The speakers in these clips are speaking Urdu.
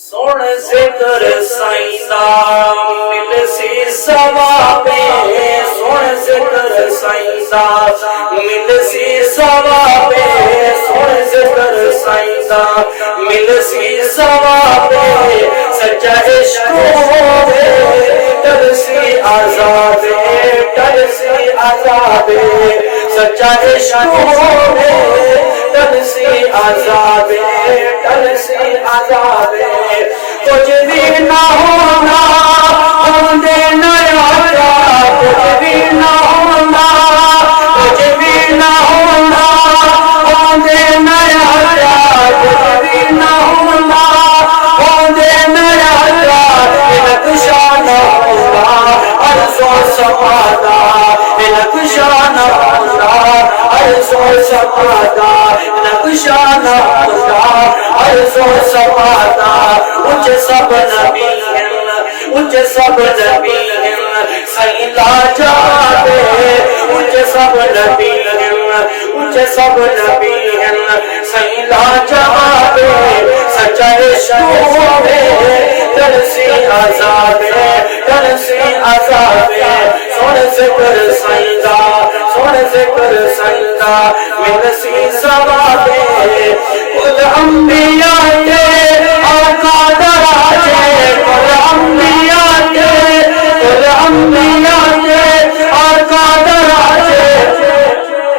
سن ذکر سائیں دا مل سی ثوابے سن ذکر سائیں دا مل سی ثوابے سن ذکر سائیں دا مل سی ثوابے سچا عشق ہوے ٹل سی عذاب ٹل سی عذاب سچا عشق ہوے ٹل سی عذاب ٹل سی عذاب کچھ بھی نہ ہونا ہوندے نیا کچھ بھی نہ ہونا کچھ بھی نہ ہونا ہوندے نیا کچھ بھی نہ ہونا ہوندے نیا نقشہ نہ ہونا عرض و سمادا نقشہ نہ ہونا عرض و سمادا نقشہ نہ ہونا عرض و سمادا اچھ سب نبی ہیں اچھ سب نبی ہیں سائیں لاجواب اچھ سب نبی ہیں اچھ سب نبی ہیں سائیں لاجواب سچا عشق ہوے ٹل سی عذاب ٹل سی عذاب سن ذکر سائیں دا سن ذکر سائیں دا مل سی ثواب کل انبیاء کے آقا دراجے کل انبیاء کے کل انبیاء کے آقا دراجے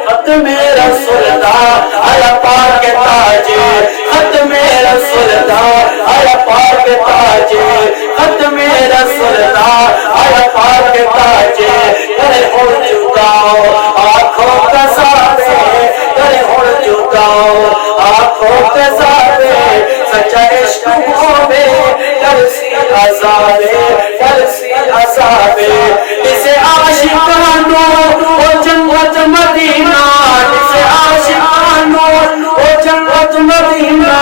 ختم رسول دا آیا پاک تاجے ختم رسول دا آیا پاک تاجے ختم رسول دا آیا پاک تاجے کرے ہون جھکاؤ آنکھوں کا ساتھے کرے ہون جھکاؤ آنکھوں کے ساتھے سچا عشق ہوے ٹل سی عذاب ٹل سی عذاب اسے عاشقانو او جنت مدینہ اسے عاشقانو او جنت مدینہ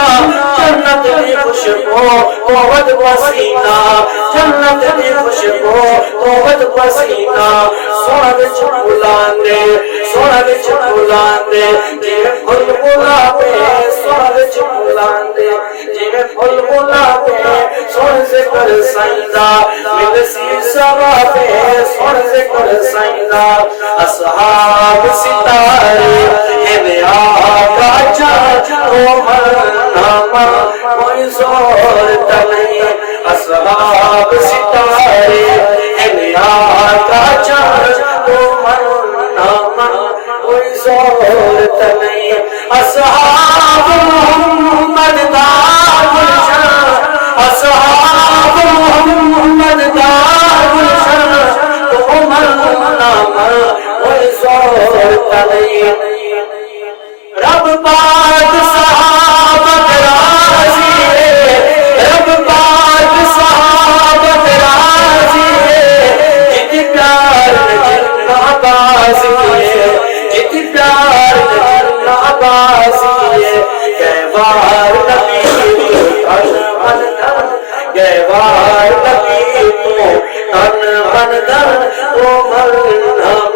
جنت دی خوشبو قوت پسینہ جنت دی خوشبو قوت پسینہ سونا وچ بلاندے سونا وچ بلاندے جے پھل گلابے سونا وچ بلاندے جے پھل گلابے سن ذکر سائیں دا مل سی ثوابے سن ذکر سائیں دا اصحاب ستارے اے آقا جان نامہ کوئی زور نہیں اصحاب ستارے اے آقا جان نامہ کوئی زور نہیں اصحاب محمد دا گلشن اصحاب محمد دا گلشن تو نامہ کوئی زور نہیں رب پاک صحابت راضی ہے رب پاک صحابت راضی ہے جت پیار جتنا بازی ہے جت پیار جتنا بازی ہے کہوار نبی تن کہوار نبی تو تن من دن تو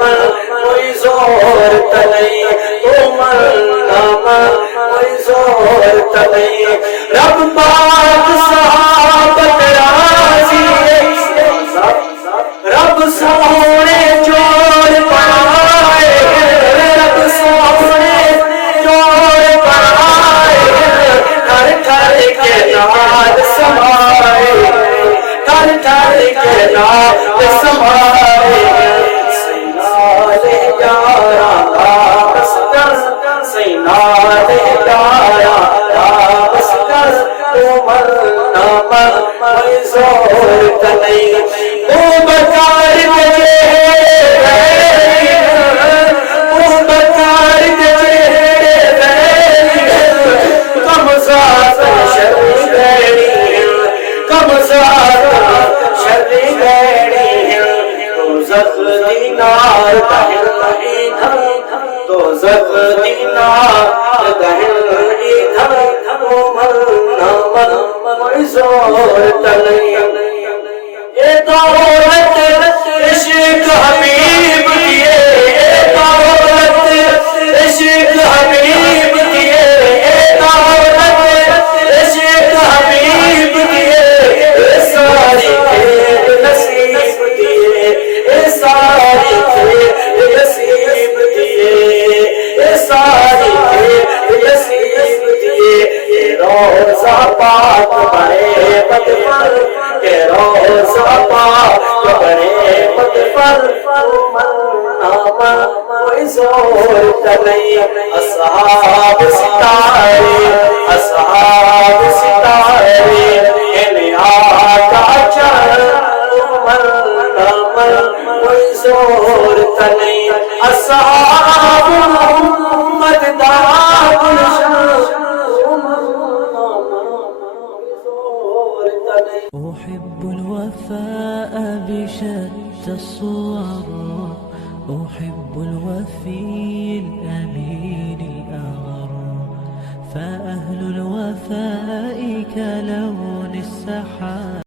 من کوئی زور نہیں تو من کوئی زور نہیں رب پاک صحابت راضی ہے رب سونے جوڑ پڑھائے رب سونے جوڑ پڑھائے گھر گھر کے ناد سمائے گھر گھر کے ناد سمائے سینارے یارا بس کر سینارے یارا بس کر تو مرنا کوئی زور نہیں وہ بکار کے وہ بکار کے کم ذات شری گیڑی کم ذات شری گیڑی تو زخ دینار دہل ادھر تو زخ دینار دہل ادھر تو مرنا کوئی زور نہیں یہ دولت عشق حبیب دیے یہ دولت عشق حبیب دیے یہ دولت روزہ پاک بڑے مدفر کے روزہ پاک بڑے مدفر کوئی زور نہیں اصحاب ستارے اصحاب ستارے ان آقا چل کوئی زور نہیں اصحاب محمد دار أحب الوفاء بشتى الصور أحب الوفي الأمين الأغر فأهل الوفاء كلون السحاب